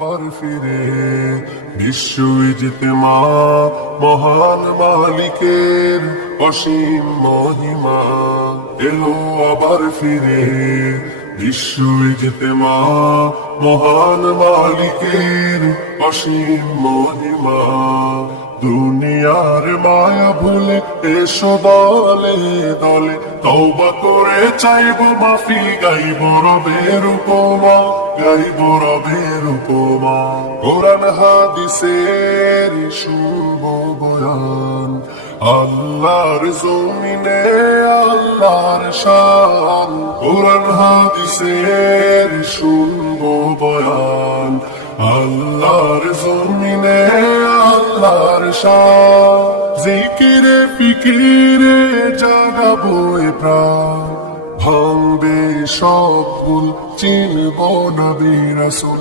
আবার ফিরে বিশ্ব ইজতেমা মহান মালিকের অসীম মহিমা এলো আবার ফিরে বিশ্ব ইজতেমা মহান মালিকের অসীম মহিমা দুনিয়ার মায়া ভুলে এসো দলে দলে তওবা করে চাইবো মাফি গাইব রবের উপমা গাইব রবের উপমা কোরআন হাদিসের শুনবো বয়ান আল্লাহর জমিনে আল্লাহর শান কোরআন হাদিসের শুনবো বয়ান আল্লাহর জমিনে আল্লাহর শান জিকিরে ফিকিরে জাগাবো এ প্রাণ ভাঙবে সব ভুল চিনব নবী রাসূল